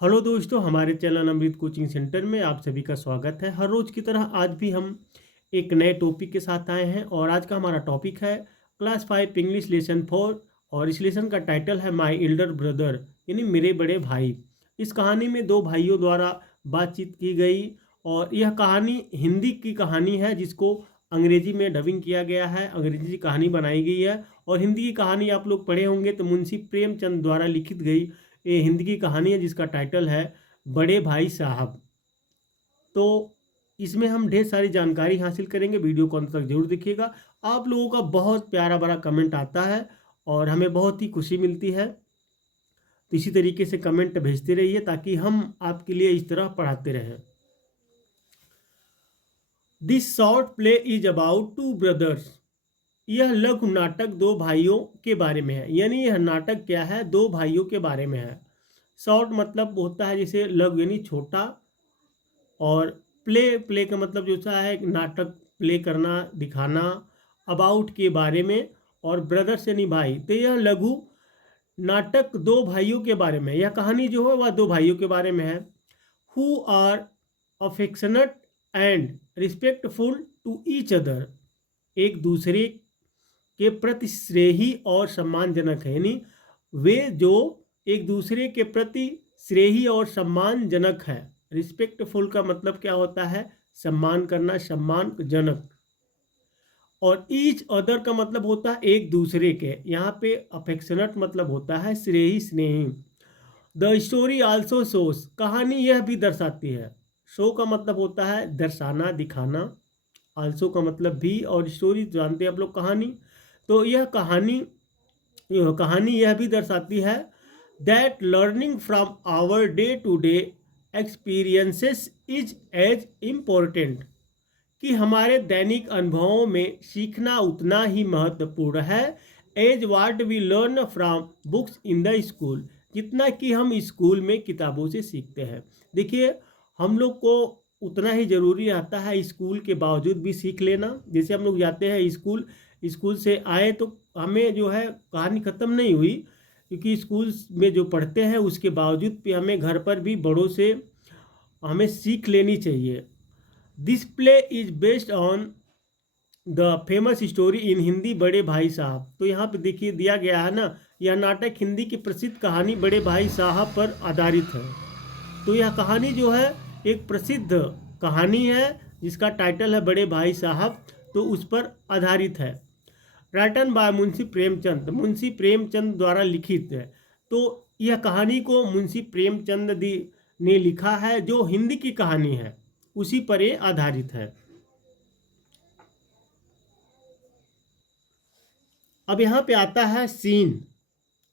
Hello दोस्तों, हमारे channel अमृत coaching centre में आप सभी का स्वागत है। हर रोज़ की तरह आज भी हम एक नए टॉपिक के साथ आए हैं और आज का हमारा टॉपिक है क्लास 5 इंग्लिश लेसन 4 और इस लेसन का टाइटल है माय एल्डर ब्रदर यानी मेरे बड़े भाई। इस कहानी में दो भाइयों द्वारा बातचीत की गई और यह कहानी हिंदी की कहानी है जिसको अंग्रेजी में डबिंग किया गया है, अंग्रेजी कहानी बनाई गई है। और हिंदी की कहानी आप लोग पढ़े होंगे तो मुंशी प्रेमचंद द्वारा लिखित गई ये हिंदी की कहानी है जिसका टाइटल है बड़े भाई साहब। तो इसमें हम ढेर सारी जानकारी हासिल करेंगे, वीडियो को अंत तक जरूर देखिएगा। आप लोगों का बहुत प्यारा बड़ा कमेंट आता है और हमें बहुत ही खुशी मिलती है, तो इसी तरीके से कमेंट भेजते रहिए ताकि हम आपके लिए इस तरह पढ़ाते रहें। This short play is about two brothers. यह लघु नाटक दो भाइयों के बारे में है, यानी यह नाटक क्या है, दो भाइयों के बारे में है। शॉर्ट मतलब होता है जैसे लघु यानी छोटा, और प्ले प्ले का मतलब जो सा है नाटक प्ले करना दिखाना, अबाउट के बारे में, और ब्रदर्स यानी भाई। तो यह लघु नाटक दो भाइयों के बारे में, यह कहानी जो है वह दो भाइयों के बारे में है। Who are affectionate and respectful to each other. एक दूसरे के प्रति श्रेही और सम्मानजनक है, यानी वे जो एक दूसरे के प्रति श्रेही और सम्मानजनक है। रिस्पेक्टफुल का मतलब क्या होता है, सम्मान करना, सम्मानजनक। और ईच अदर का मतलब होता है एक दूसरे के। यहाँ पे अफेक्शनट मतलब होता है श्रेही, स्नेही। द स्टोरी आल्सो शोस, कहानी यह भी दर्शाती है। शो का मतलब होता है दर्शाना, दिखाना। आल्सो का मतलब भी, और स्टोरी जानते हैं आप लोग कहानी। तो यह कहानी यह भी दर्शाती है that learning from our day to day experiences is as important, कि हमारे दैनिक अनुभवों में सीखना उतना ही महत्वपूर्ण है as what we learn from books in the school, जितना कि हम स्कूल में किताबों से सीखते हैं। देखिए, हम लोग को उतना ही ज़रूरी रहता है स्कूल के बावजूद भी सीख लेना। जैसे हम लोग जाते हैं स्कूल, स्कूल से आए तो हमें जो है कहानी ख़त्म नहीं हुई, क्योंकि स्कूल में जो पढ़ते हैं उसके बावजूद भी हमें घर पर भी बड़ों से हमें सीख लेनी चाहिए। This play is based on the famous story in Hindi बड़े भाई साहब। तो यहाँ पे देखिए दिया गया है ना, यह नाटक हिंदी की प्रसिद्ध कहानी बड़े भाई साहब पर आधारित है। तो यह कहानी जो है एक प्रसिद्ध कहानी है जिसका टाइटल है बड़े भाई साहब, तो उस पर आधारित है। राइटन बाय मुंशी प्रेमचंद, मुंशी प्रेमचंद द्वारा लिखित है। तो यह कहानी को मुंशी प्रेमचंद ने लिखा है, जो हिंदी की कहानी है उसी पर ये आधारित है। अब यहाँ पे आता है सीन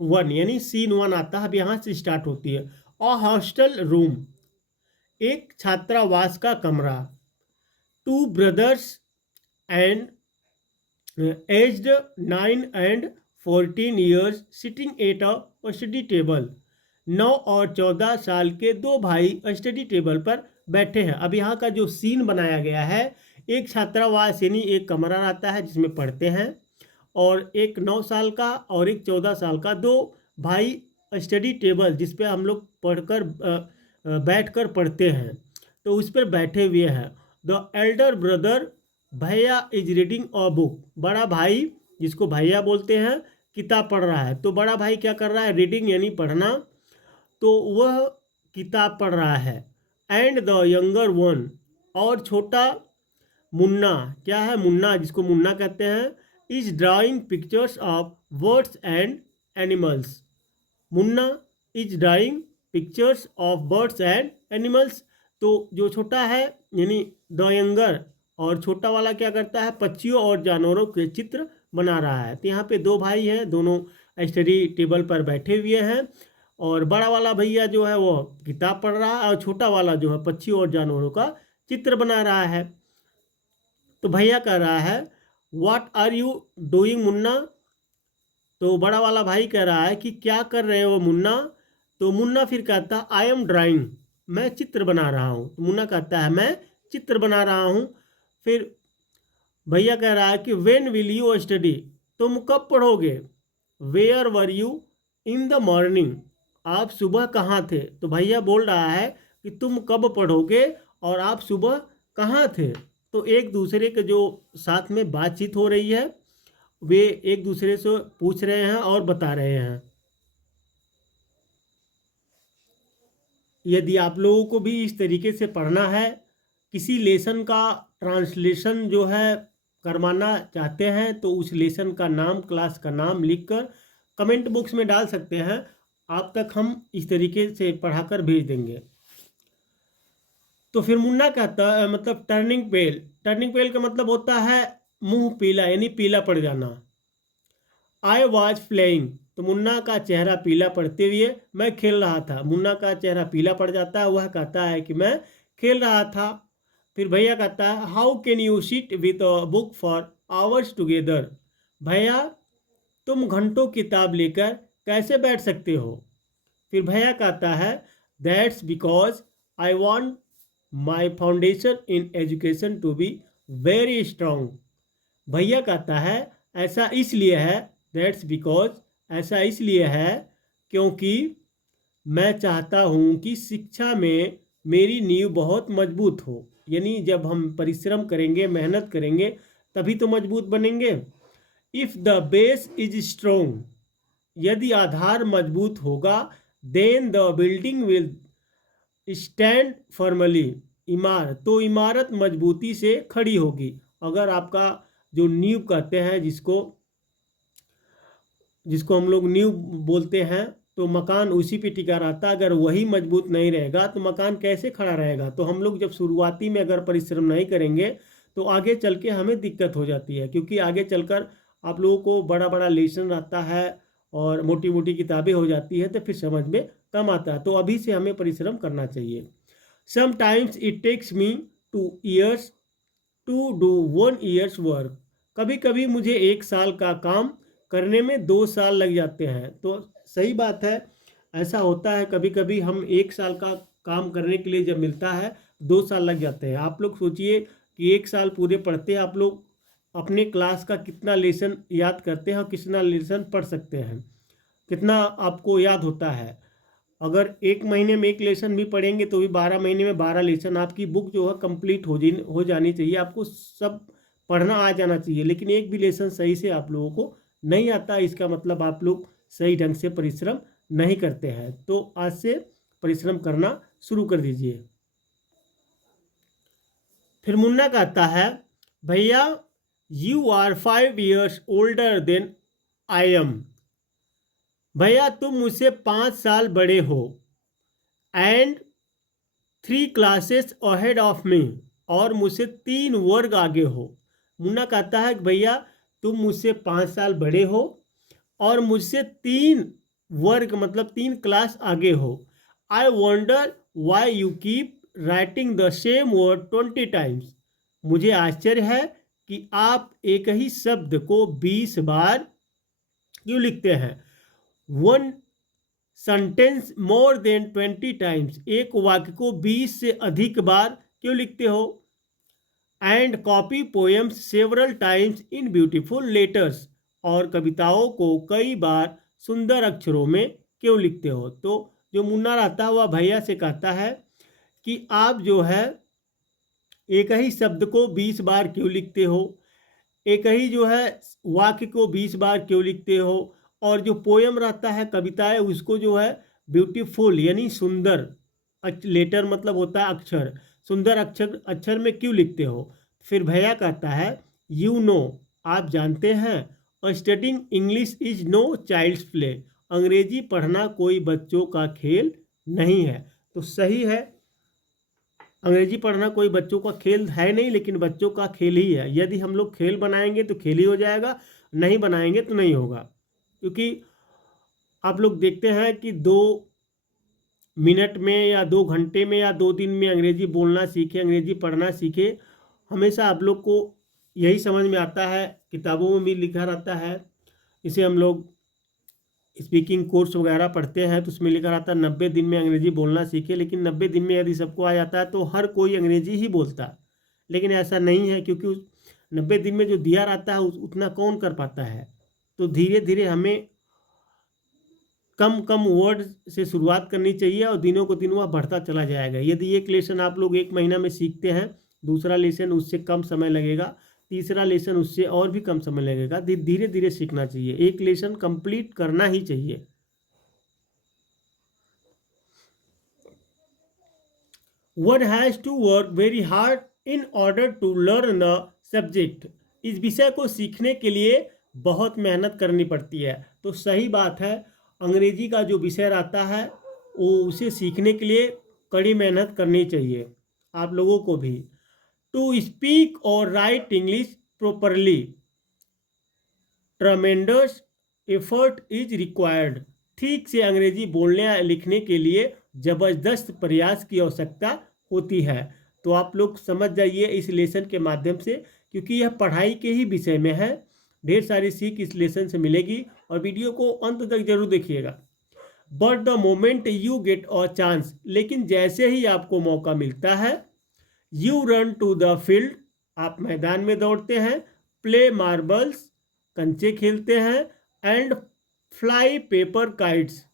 1, यानी सीन 1 आता है। अब यहाँ से स्टार्ट होती है। अ हॉस्टल रूम, एक छात्रावास का कमरा। Two brothers and aged 9 and 14 years sitting at a study table. 9 और 14 साल के दो भाई स्टडी टेबल पर बैठे हैं। अब यहाँ का जो सीन बनाया गया है, एक छात्रावास यानी एक कमरा रहता है जिसमें पढ़ते हैं, और एक 9 साल का और एक 14 साल का, दो भाई स्टडी टेबल जिस पे हम लोग पढ़कर बैठकर पढ़ते हैं, तो उस पर बैठे हुए हैं। द एल्डर ब्रदर भैया इज रीडिंग अ बुक, बड़ा भाई जिसको भैया बोलते हैं किताब पढ़ रहा है। तो बड़ा भाई क्या कर रहा है, रीडिंग यानी पढ़ना, तो वह किताब पढ़ रहा है। एंड द यंगर वन, और छोटा मुन्ना, क्या है मुन्ना, जिसको मुन्ना कहते हैं, is drawing pictures of birds and animals. Munna is drawing pictures of birds and animals. तो जो छोटा है यानी द यंगर, और छोटा वाला क्या करता है, पक्षियों और जानवरों के चित्र बना रहा है। तो यहाँ पे दो भाई हैं, दोनों स्टडी टेबल पर बैठे हुए हैं, और बड़ा वाला भैया जो है वो किताब पढ़ रहा है, और छोटा वाला जो है पक्षियों और जानवरों का चित्र बना रहा है। तो भैया कह रहा है what are you doing Munna. तो बड़ा वाला भाई कह रहा है कि क्या कर रहे हो मुन्ना। तो मुन्ना फिर कहता है आई एम ड्राइंग, मैं चित्र बना रहा हूँ। तो मुन्ना कहता है मैं चित्र बना रहा हूँ। फिर भैया कह रहा है कि व्हेन विल यू स्टडी, तुम कब पढ़ोगे। Where were you in the morning, आप सुबह कहाँ थे? तो भैया बोल रहा है कि तुम कब पढ़ोगे और आप सुबह कहाँ थे? तो एक दूसरे के जो साथ में बातचीत हो रही है, वे एक दूसरे से पूछ रहे हैं और बता रहे हैं। यदि आप लोगों को भी इस तरीके से पढ़ना है, किसी लेसन का ट्रांसलेशन जो है करवाना चाहते हैं, तो उस लेसन का नाम, क्लास का नाम लिखकर कमेंट बॉक्स में डाल सकते हैं। आप तक हम इस तरीके से पढ़ाकर भेज देंगे। तो फिर मुन्ना कहता है, मतलब टर्निंग पेल का मतलब होता है मुंह पीला, यानी पीला पड़ जाना। आई वॉज प्लेइंग, तो मुन्ना का चेहरा पीला पड़ते हुए, मैं खेल रहा था। मुन्ना का चेहरा पीला पड़ जाता है, वह कहता है कि मैं खेल रहा था। फिर भैया कहता है, how can you sit with a book for hours together? भैया, तुम घंटों किताब लेकर कैसे बैठ सकते हो? फिर भैया कहता है, that's because I want my foundation in education to be very strong. भैया कहता है, ऐसा इसलिए है, दैट्स बिकॉज, ऐसा इसलिए है क्योंकि मैं चाहता हूँ कि शिक्षा में मेरी नींव बहुत मजबूत हो। यानी जब हम परिश्रम करेंगे, मेहनत करेंगे, तभी तो मजबूत बनेंगे। If the base is strong, यदि आधार मजबूत होगा, then the building will stand firmly, इमारत मजबूती से खड़ी होगी। अगर आपका जो नींव कहते हैं, जिसको जिसको हम लोग नींव बोलते हैं, तो मकान उसी पे टिका रहता है। अगर वही मजबूत नहीं रहेगा तो मकान कैसे खड़ा रहेगा? तो हम लोग जब शुरुआती में अगर परिश्रम नहीं करेंगे तो आगे चल के हमें दिक्कत हो जाती है, क्योंकि आगे चलकर आप लोगों को बड़ा बड़ा लेसन रहता है और मोटी मोटी किताबें हो जाती है, तो फिर समझ में कम आता है। तो अभी से हमें परिश्रम करना चाहिए। Sometimes it takes me 2 years to do 1 year's work, कभी कभी मुझे 1 साल का काम करने में 2 साल लग जाते हैं। तो सही बात है, ऐसा होता है। कभी कभी हम 1 साल का काम करने के लिए जब मिलता है, 2 साल लग जाते हैं। आप लोग सोचिए कि 1 साल पूरे पढ़ते हैं, आप लोग अपने क्लास का कितना लेसन याद करते हैं और कितना लेसन पढ़ सकते हैं, कितना आपको याद होता है। अगर 1 महीने में 1 लेसन भी पढ़ेंगे तो भी 12 महीने में 12 लेसन, आपकी बुक जो है कंप्लीट हो जानी चाहिए। आपको सब पढ़ना आ जाना चाहिए, लेकिन एक भी लेसन सही से आप लोगों को नहीं आता, इसका मतलब आप लोग सही ढंग से परिश्रम नहीं करते हैं। तो आज से परिश्रम करना शुरू कर दीजिए। फिर मुन्ना कहता है, भैया, you are 5 years older than I am. भैया, तुम मुझसे 5 साल बड़े हो। And 3 classes ahead of me, और मुझसे 3 वर्ग आगे हो। मुन्ना कहता है कि भैया, तुम मुझसे 5 साल बड़े हो और मुझसे 3 वर्ग मतलब 3 क्लास आगे हो। I wonder why you keep writing the same word 20 times। मुझे आश्चर्य है कि आप एक ही शब्द को 20 बार क्यों लिखते हैं। One sentence more than 20 times, एक वाक्य को 20 से अधिक बार क्यों लिखते हो। And copy poems several times in beautiful letters, और कविताओं को कई बार सुंदर अक्षरों में क्यों लिखते हो। तो जो मुन्ना रहता है वह भैया से कहता है कि आप जो है एक ही शब्द को 20 बार क्यों लिखते हो, एक ही जो है वाक्य को 20 बार क्यों लिखते हो, और जो पोयम रहता है, कविता है, उसको जो है ब्यूटीफुल यानी सुंदर, लेटर मतलब होता है अक्षर, सुंदर अक्षर अक्षर में क्यों लिखते हो। फिर भैया कहता है, यू नो, आप जानते हैं, studying English is no child's play, अंग्रेजी पढ़ना कोई बच्चों का खेल नहीं है। तो सही है, अंग्रेजी पढ़ना कोई बच्चों का खेल है नहीं, लेकिन बच्चों का खेल ही है। यदि हम लोग खेल बनाएंगे तो खेल ही हो जाएगा, नहीं बनाएंगे तो नहीं होगा। क्योंकि आप लोग देखते हैं कि 2 मिनट में या 2 घंटे में या 2 दिन में अंग्रेजी बोलना सीखे, अंग्रेजी पढ़ना सीखे। हमेशा आप लोग को यही समझ में आता है, किताबों में भी लिखा रहता है। इसे हम लोग स्पीकिंग कोर्स वगैरह पढ़ते हैं तो उसमें लिखा रहता है 90 दिन में अंग्रेजी बोलना सीखे। लेकिन 90 दिन में यदि सबको आ जाता है तो हर कोई अंग्रेजी ही बोलता है, लेकिन ऐसा नहीं है, क्योंकि उस 90 दिन में जो दिया रहता है उतना कौन कर पाता है। तो धीरे धीरे हमें कम कम वर्ड से शुरुआत करनी चाहिए और दिनों को दिन वह बढ़ता चला जाएगा। यदि एक लेसन आप लोग 1 महीना में सीखते हैं, दूसरा लेसन उससे कम समय लगेगा, तीसरा लेसन उससे और भी कम समय लगेगा। धीरे धीरे सीखना चाहिए, एक लेसन कंप्लीट करना ही चाहिए। One has to work very hard in order to learn the subject. इस विषय को सीखने के लिए बहुत मेहनत करनी पड़ती है। तो सही बात है, अंग्रेजी का जो विषय रहता है वो उसे सीखने के लिए कड़ी मेहनत करनी चाहिए आप लोगों को भी। टू स्पीक और right English properly tremendous effort is required. ठीक से अंग्रेजी बोलने या लिखने के लिए ज़बरदस्त प्रयास की आवश्यकता होती है। तो आप लोग समझ जाइए इस लेसन के माध्यम से, क्योंकि यह पढ़ाई के ही विषय में है। ढेर सारी सीख इस लेसन से मिलेगी और वीडियो को अंत तक जरूर देखिएगा। But the moment you get a chance, लेकिन जैसे ही आपको मौका मिलता है, you run to the field, आप मैदान में दौड़ते हैं, प्ले मार्बल्स, कंचे खेलते हैं, एंड फ्लाई पेपर काइट्स,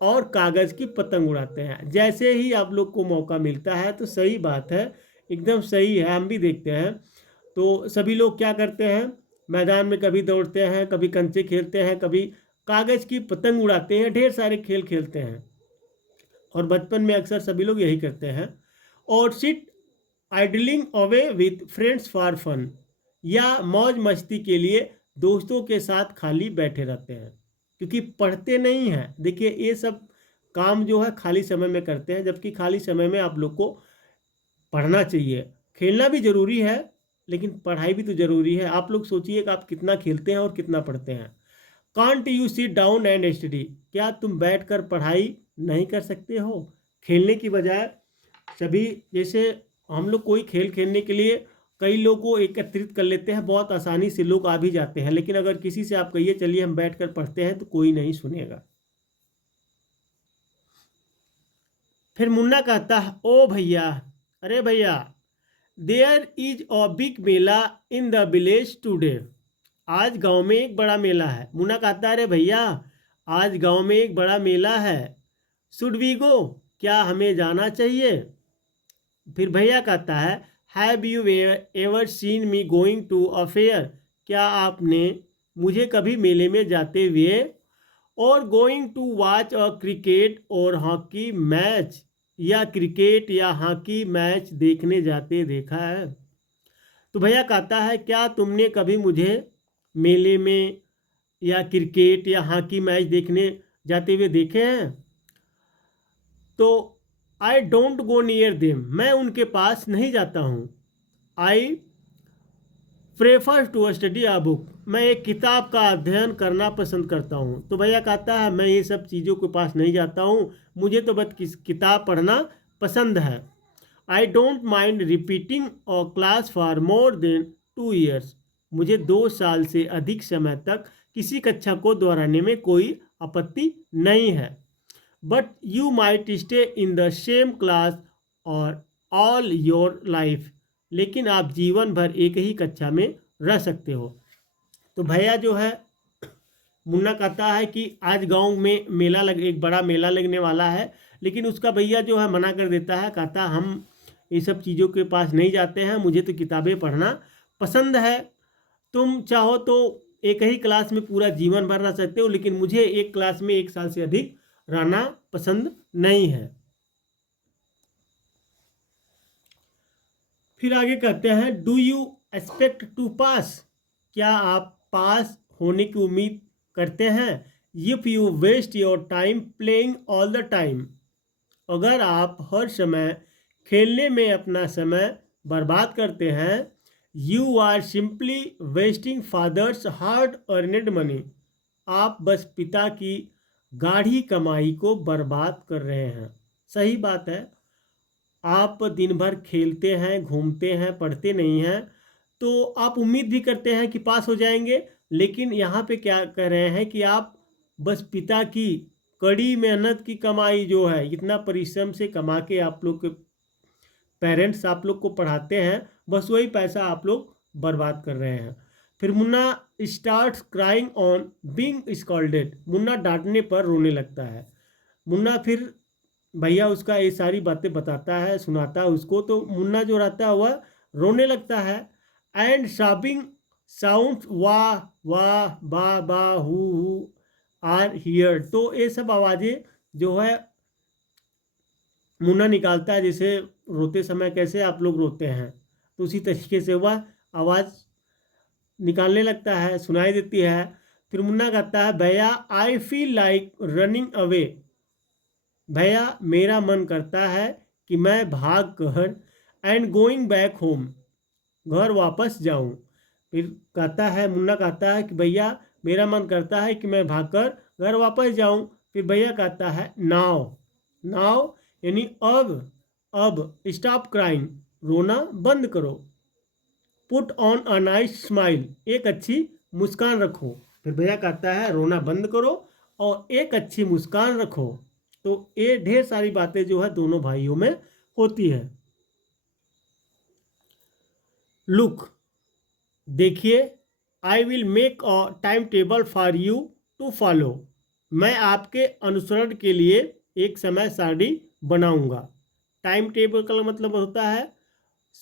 और कागज़ की पतंग उड़ाते हैं। जैसे ही आप लोग को मौका मिलता है, तो सही बात है, एकदम सही है, हम भी देखते हैं। तो सभी लोग क्या करते हैं, मैदान में कभी दौड़ते हैं, कभी कंचे खेलते हैं, कभी कागज़ की पतंग उड़ाते हैं, ढेर सारे खेल खेलते हैं। और बचपन में अक्सर सभी लोग यही करते हैं। और sit idling away with friends for fun, या मौज मस्ती के लिए दोस्तों के साथ खाली बैठे रहते हैं, क्योंकि पढ़ते नहीं हैं। देखिए ये सब काम जो है खाली समय में करते हैं, जबकि खाली समय में आप लोग को पढ़ना चाहिए। खेलना भी ज़रूरी है, लेकिन पढ़ाई भी तो ज़रूरी है। आप लोग सोचिए कि आप कितना खेलते हैं और कितना पढ़ते हैं। Can't you sit down and study, क्या तुम बैठकर पढ़ाई नहीं कर सकते हो? खेलने की बजाय सभी, जैसे हम लोग कोई खेल खेलने के लिए कई लोगों को एकत्रित कर लेते हैं, बहुत आसानी से लोग आ भी जाते हैं, लेकिन अगर किसी से आप कहिए चलिए हम बैठकर पढ़ते हैं, तो कोई नहीं सुनेगा। फिर मुन्ना कहता है, ओ भैया, अरे भैया, there is a big mela in the village today, आज गांव में एक बड़ा मेला है। मुन्ना कहता है, अरे भैया, आज गांव में एक बड़ा मेला है, शुड वी गो, क्या हमें जाना चाहिए? फिर भैया कहता है, have you ever seen me going to a fair, क्या आपने मुझे कभी मेले में जाते हुए, और going to watch a cricket और हॉकी मैच, या क्रिकेट या हॉकी मैच देखने जाते देखा है? तो भैया कहता है, क्या तुमने कभी मुझे मेले में या क्रिकेट या हॉकी मैच देखने जाते हुए देखे हैं? तो I don't go near them, मैं उनके पास नहीं जाता हूँ। I prefer to study a book, मैं एक किताब का अध्ययन करना पसंद करता हूँ। तो भैया कहता है, मैं ये सब चीज़ों के पास नहीं जाता हूँ, मुझे तो बस किताब पढ़ना पसंद है। I don't mind repeating a class for more than 2 years, मुझे 2 साल से अधिक समय तक किसी कक्षा को दोहराने में कोई आपत्ति नहीं है। But you might stay in the same class और ऑल योर लाइफ, लेकिन आप जीवन भर एक ही कक्षा में रह सकते हो। तो भैया जो है, मुन्ना कहता है कि आज गांव में एक बड़ा मेला लगने वाला है, लेकिन उसका भैया जो है मना कर देता है, कहता हम ये सब चीज़ों के पास नहीं जाते हैं, मुझे तो किताबें पढ़ना पसंद है। तुम चाहो तो एक ही क्लास में पूरा जीवन भर रह सकते हो, लेकिन मुझे एक क्लास में 1 साल से अधिक रहना पसंद नहीं है। फिर आगे कहते हैं, do you expect to pass, क्या आप पास होने की उम्मीद करते हैं? If you waste your time playing all the time, अगर आप हर समय खेलने में अपना समय बर्बाद करते हैं, you are simply wasting father's hard earned money, आप बस पिता की गाढ़ी कमाई को बर्बाद कर रहे हैं। सही बात है, आप दिन भर खेलते हैं, घूमते हैं, पढ़ते नहीं हैं, तो आप उम्मीद भी करते हैं कि पास हो जाएंगे, लेकिन यहाँ पे क्या कह रहे हैं कि आप बस पिता की कड़ी मेहनत की कमाई जो है, इतना परिश्रम से कमा के आप लोग के पेरेंट्स आप लोग को पढ़ाते हैं, बस वही पैसा आप लोग बर्बाद कर रहे हैं। फिर Munna starts crying on being scolded, Munna डांटने पर रोने लगता है। मुन्ना फिर भैया उसका ये सारी बातें बताता है, सुनाता है उसको, तो मुन्ना जो रहता है वह रोने लगता है। एंड शॉपिंग साउंड वाह वाह बा बा हु आर हियर, तो ये सब आवाज़ें जो है मुन्ना निकालता है, जैसे रोते समय कैसे आप लोग रोते हैं, तो उसी तरीके से वह आवाज़ निकालने लगता है, सुनाई देती है। फिर मुन्ना कहता है भैया I feel like running away, भैया मेरा मन करता है कि मैं भाग कर एंड गोइंग बैक होम, घर वापस जाऊं। फिर कहता है मुन्ना कहता है कि भैया मेरा मन करता है कि मैं भागकर घर वापस जाऊं। फिर भैया कहता है नाउ, नाउ यानी अब स्टॉप क्राइंग, रोना बंद करो। Put on a nice smile, एक अच्छी मुस्कान रखो। फिर भैया कहता है रोना बंद करो और एक अच्छी मुस्कान रखो। तो ये ढेर सारी बातें जो है दोनों भाइयों में होती है। लुक, देखिए, I will make a time table for you to follow, मैं आपके अनुसरण के लिए एक समय सारणी बनाऊंगा। टाइम टेबल का मतलब होता है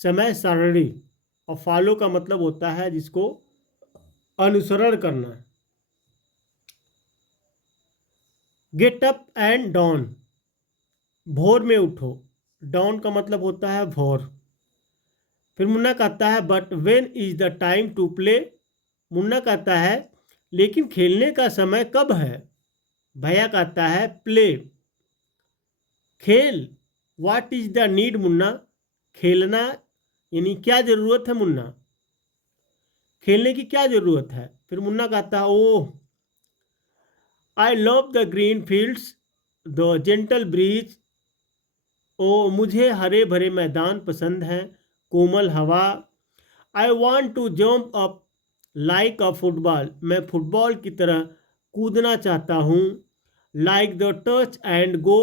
समय सारणी, और फॉलो का मतलब होता है जिसको अनुसरण करना। गेट अप एंड डॉन, भोर में उठो, डॉन का मतलब होता है भोर। फिर मुन्ना कहता है but when is the time to play, Munna कहता है लेकिन खेलने का समय कब है। भैया कहता है प्ले, खेल। What is the need Munna, खेलना यानी क्या ज़रूरत है मुन्ना, खेलने की क्या ज़रूरत है। फिर मुन्ना कहता है oh I love the green fields the gentle breeze, ओ मुझे हरे भरे मैदान पसंद हैं, कोमल हवा। I want to jump up like a football, मैं फुटबॉल की तरह कूदना चाहता हूँ। Like the touch and go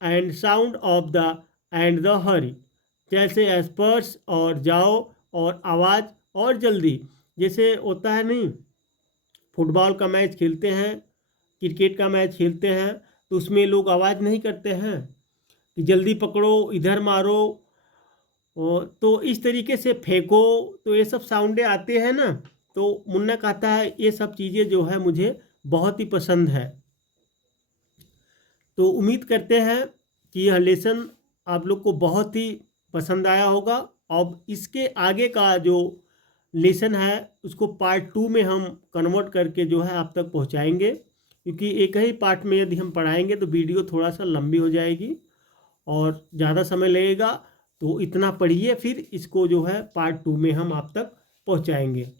and sound of the and the hurry, जैसे स्पर्श और जाओ और आवाज़ और जल्दी, जैसे होता है नहीं, फुटबॉल का मैच खेलते हैं, क्रिकेट का मैच खेलते हैं, तो उसमें लोग आवाज़ नहीं करते हैं कि जल्दी पकड़ो इधर मारो, तो इस तरीके से फेंको, तो ये सब साउंडें आते हैं ना। तो मुन्ना कहता है ये सब चीज़ें जो है मुझे बहुत ही पसंद है। तो उम्मीद करते हैं कि यह लेसन आप लोग को बहुत ही पसंद आया होगा। अब इसके आगे का जो लेसन है उसको पार्ट 2 में हम कन्वर्ट करके जो है आप तक पहुंचाएंगे, क्योंकि एक ही पार्ट में यदि हम पढ़ाएंगे तो वीडियो थोड़ा सा लंबी हो जाएगी और ज़्यादा समय लगेगा। तो इतना पढ़िए, फिर इसको जो है पार्ट 2 में हम आप तक पहुंचाएंगे।